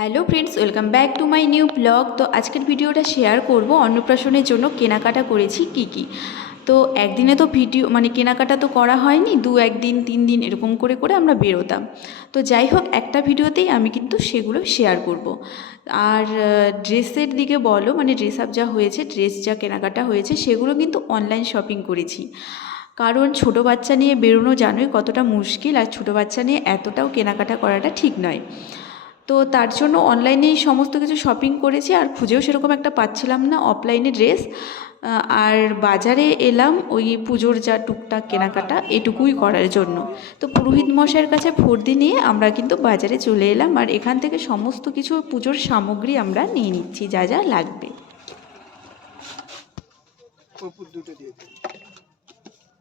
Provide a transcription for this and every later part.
Hello friends welcome back to my new blog তো আজকের ভিডিওটা শেয়ার করব অন্নপ্রাশনের জন্য কেনাকাটা করেছি কি কি। তো একদিনে তো ভিডিও মানে কেনাকাটা তো করা হয়নি, দু একদিন, তিন দিন এরকম করে করে আমরা বেরোতাম। তো যাই হোক, একটা ভিডিওতেই আমি কিন্তু সেগুলো শেয়ার করব। আর ড্রেসের দিকে বলো মানে ড্রেস আপ যা হয়েছে ড্রেস যা কেনাকাটা হয়েছে, সেগুলো কিন্তু অনলাইন শপিং করেছি। কারণ ছোটো বাচ্চা নিয়ে বেরোনো জানোই কতটা মুশকিল, আর ছোটো বাচ্চা নিয়ে এতটাও কেনাকাটা করাটা ঠিক নয়। তো তার জন্য অনলাইনেই সমস্ত কিছু শপিং করেছি আর খুঁজেও সেরকম একটা পাচ্ছিলাম না অফলাইনে ড্রেস আর বাজারে এলাম ওই পুজোর যা টুকটাক কেনাকাটা এটুকুই করার জন্য। তো পুরোহিত মশাইয়ের কাছে ফর্দি নিয়ে আমরা কিন্তু বাজারে চলে এলাম আর এখান থেকে সমস্ত কিছু পুজোর সামগ্রী আমরা নিয়ে নিচ্ছি, যা যা লাগবে। দুটো দিয়ে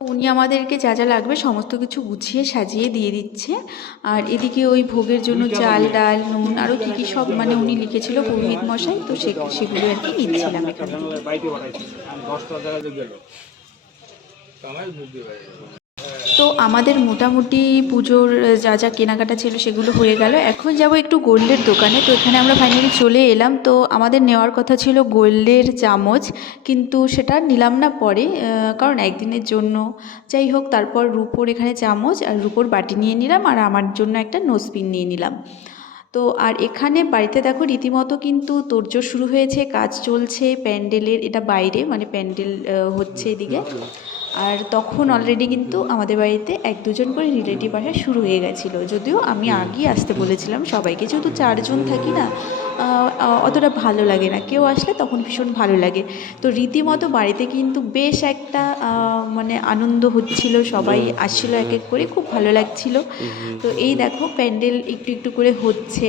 উনি আমাদেরকে যা যা লাগবে সমস্ত কিছু গুছিয়ে সাজিয়ে দিয়ে দিচ্ছে। আর এদিকে ওই ভোগের জন্য চাল ডাল নুন আরও কী কী সব মানে উনি লিখেছিল পুরোহিত মশাই তো সে সেগুলো আর কি নিচ্ছিলাম এখান। তো আমাদের মোটামুটি পুজোর যা যা কেনাকাটা ছিল সেগুলো হয়ে গেল। এখন যাব একটু গোল্ডের দোকানে। তো এখানে আমরা ফাইনালি চলে এলাম। তো আমাদের নেওয়ার কথা ছিল গোল্ডের চামচ, কিন্তু সেটা নিলাম না পরে কারণ একদিনের জন্য। যাই হোক, তারপর রুপোর এখানে চামচ আর রুপোর বাটি নিয়ে নিলাম আর আমার জন্য একটা নোসপিন নিয়ে নিলাম। তো আর এখানে বাড়িতে দেখো রীতিমতো কিন্তু তোড়জোড় শুরু হয়েছে, কাজ চলছে, প্যান্ডেলের, এটা বাইরে মানে প্যান্ডেল হচ্ছে এদিকে। আর তখন অলরেডি কিন্তু আমাদের বাড়িতে এক দুজন করে রিলেটিভ আসা শুরু হয়ে গেছিল। যদিও আমি আগেই আসতে বলেছিলাম সবাইকে যেহেতু চারজন থাকি না অতটা ভালো লাগে না। কেউ আসলে তখন ভীষণ ভালো লাগে। তো রীতিমতো বাড়িতে কিন্তু বেশ একটা মানে আনন্দ হচ্ছিল সবাই আসছিল এক এক করে খুব ভালো লাগছিল। তো এই দেখো প্যান্ডেল একটু একটু করে হচ্ছে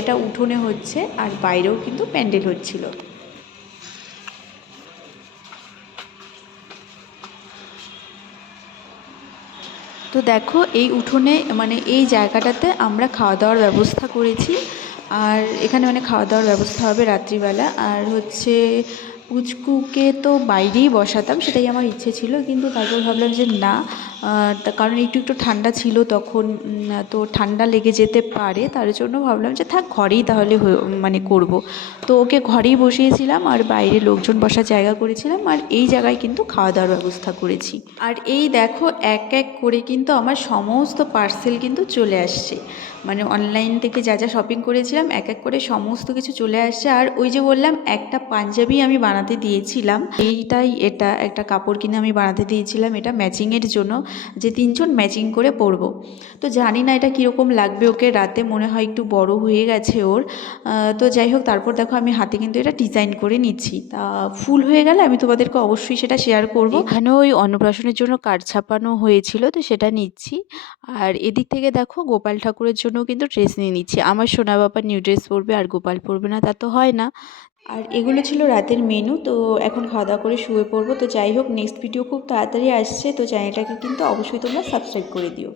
এটা উঠোনে হচ্ছে আর বাইরেও কিন্তু প্যান্ডেল হচ্ছিল। তো দেখো, এই উঠোনে মানে এই জায়গাটাতে আমরা খাওয়া দাওয়ার ব্যবস্থা করেছি। আর এখানে মানে খাওয়া দাওয়ার ব্যবস্থা হবে রাত্রিবেলা। আর হচ্ছে পুচকুকে তো বাইরেই বসাতাম, সেটাই আমার ইচ্ছে ছিল, কিন্তু তারপর ভাবলাম যে না কারণ একটু একটু ঠান্ডা ছিল তখন তো ঠান্ডা লেগে যেতে পারে, তার জন্য ভাবলাম যে থাক ঘরেই তাহলে মানে করব। তো ওকে ঘরেই বসিয়েছিলাম, আর বাইরে লোকজন বসার জায়গা করেছিলাম, আর এই জায়গায় কিন্তু খাওয়া দাওয়ার ব্যবস্থা করেছি। আর এই দেখো, এক এক করে কিন্তু আমার সমস্ত পার্সেল কিন্তু চলে আসছে। মানে অনলাইন থেকে যা যা শপিং করেছিলাম, এক এক করে সমস্ত কিছু চলে আসছে, আর ওই যে বললাম, একটা পাঞ্জাবি আমি বানাতে দিয়েছিলাম। এইটাই এটা একটা কাপড় কিনে আমি বানাতে দিয়েছিলাম। এটা ম্যাচিংয়ের জন্য যে তিনজন ম্যাচিং করে পরবো। তো জানি না এটা কীরকম লাগবে ওকে। রাতে মনে হয় একটু বড় হয়ে গেছে ওর। তো যাই হোক, তারপর দেখো আমি হাতে কিন্তু এটা ডিজাইন করে নিচ্ছি। তা ফুল হয়ে গেলে আমি তোমাদেরকে অবশ্যই সেটা শেয়ার করব। এখানেও ওই অন্নপ্রাশনের জন্য কার্ড ছাপানো হয়েছিল, তো সেটা নিচ্ছি। আর এদিক থেকে দেখো, গোপাল ঠাকুরের জন্য কিন্তু ড্রেস নিয়ে নিচ্ছি। আমার সোনা বাবা নিউ ড্রেস পরবে আর গোপাল পরবে না, তা তো হয় না। আর এগুলো ছিল রাতের মেনু তো এখন খাওয়া দাওয়া করে শুয়ে পড়ব। তো যাই হোক নেক্সট ভিডিও খুব তাড়াতাড়ি আসছে, তো চ্যানেলটাকে কিন্তু অবশ্যই তোমরা সাবস্ক্রাইব করে দিও।